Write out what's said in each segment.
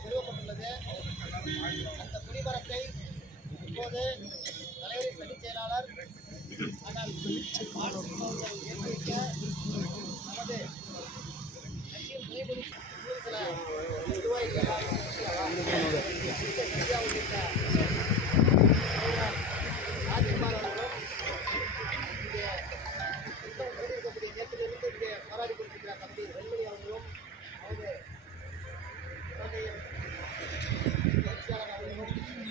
நிறுவப்பட்டுள்ளது அந்த குடிமரத்தை இப்போது தலைவரின் தனிச் செயலாளர் ஆனால் ஏற்றுவிக்க நமது சில நிர்வாகிகளாக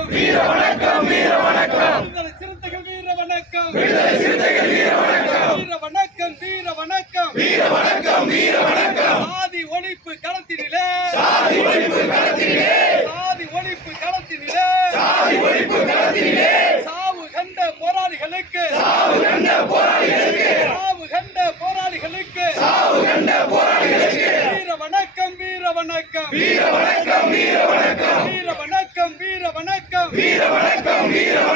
வணக்கம் வீர வணக்கம் வீர வணக்கம் விடுதலை சிறுத்தைகள் வீர வணக்கம் விடுதலை சிறுத்தைகள் வீர வணக்கம் வீர வணக்கம் வீர வணக்கம் வீர வணக்கம் வீர வணக்கம் சாதி ஒழிப்பு களத்தினிலே. சாதி ஒழிப்பு களத்தினிலே. சாதி ஒழிப்பு களத்தினிலே. சாதி ஒழிப்பு களத்தினிலே. சாவு கண்ட போராளிகளுக்கு. சாவு கண்ட போராளிகளுக்கு. சாவு கண்ட போராளிகளுக்கு. சாவு கண்ட போராளிகளுக்கு. வீர வணக்கம் வீர வணக்கம் வீர வணக்கம் வீர வணக்கம் வீரம்